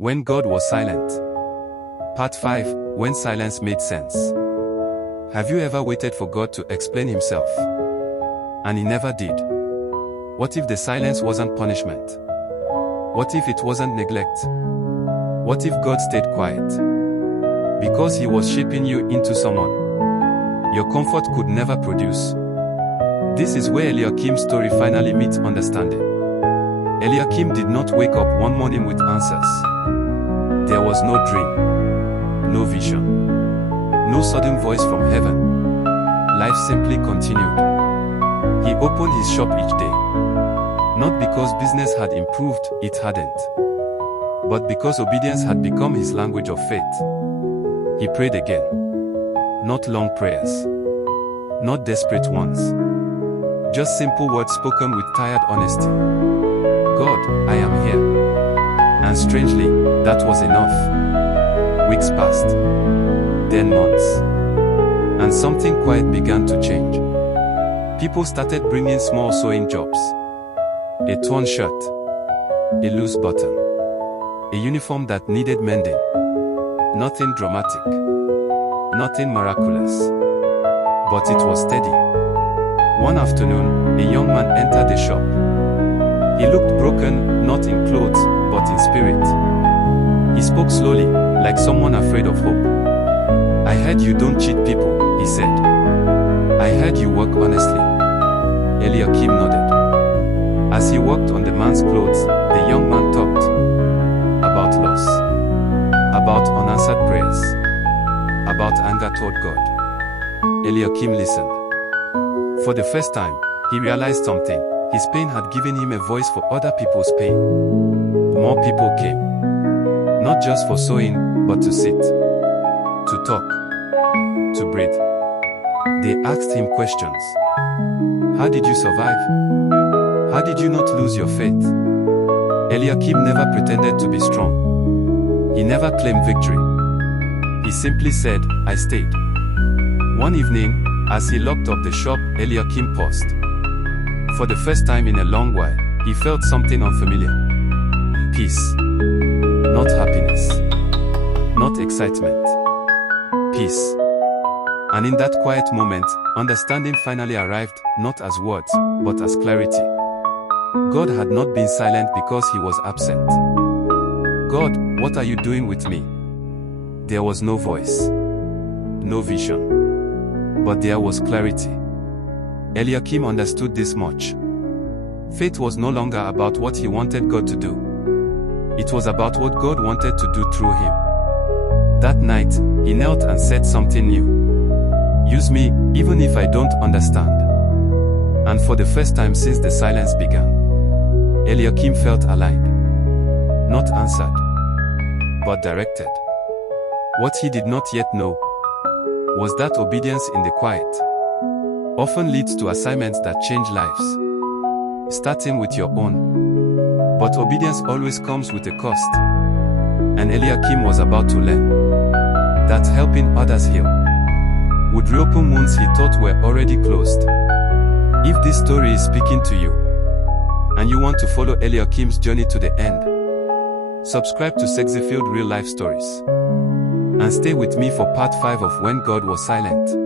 When God was silent. Part 5, When silence made sense. Have you ever waited for God to explain himself? And he never did. What if the silence wasn't punishment? What if it wasn't neglect? What if God stayed quiet? Because he was shaping you into someone your comfort could never produce. This is where Eliakim's story finally meets understanding. Eliakim did not wake up one morning with answers. There was no dream, no vision, no sudden voice from heaven. Life simply continued. He opened his shop each day. Not because business had improved, it hadn't. But because obedience had become his language of faith. He prayed again. Not long prayers. Not desperate ones. Just simple words spoken with tired honesty. God, I am here. And strangely, that was enough. Weeks passed. Then months. And something quiet began to change. People started bringing small sewing jobs. A torn shirt. A loose button. A uniform that needed mending. Nothing dramatic. Nothing miraculous. But it was steady. One afternoon, a young man entered the shop. He looked broken, not in clothes, but in spirit. He spoke slowly, like someone afraid of hope. I heard you don't cheat people, he said. I heard you work honestly. Eliakim nodded. As he worked on the man's clothes, the young man talked about loss, about unanswered prayers, about anger toward God. Eliakim listened. For the first time, he realized something. His pain had given him a voice for other people's pain. More people came. Not just for sewing, but to sit, to talk, to breathe. They asked him questions. How did you survive? How did you not lose your faith? Eliakim never pretended to be strong. He never claimed victory. He simply said, I stayed. One evening, as he locked up the shop, Eliakim paused. For the first time in a long while, he felt something unfamiliar. Peace. Not happiness. Not excitement. Peace. And in that quiet moment, understanding finally arrived, not as words, but as clarity. God had not been silent because he was absent. God, what are you doing with me? There was no voice. No vision. But there was clarity. Eliakim understood this much. Faith was no longer about what he wanted God to do. It was about what God wanted to do through him. That night, he knelt and said something new. Use me, even if I don't understand. And for the first time since the silence began, Eliakim felt aligned. Not answered, but directed. What he did not yet know was that obedience in the quiet often leads to assignments that change lives, starting with your own. But obedience always comes with a cost. And Eliakim was about to learn that helping others heal would reopen wounds he thought were already closed. If this story is speaking to you, and you want to follow Eliakim's journey to the end, subscribe to Sexifield Real Life Stories. And stay with me for part 5 of When God Was Silent.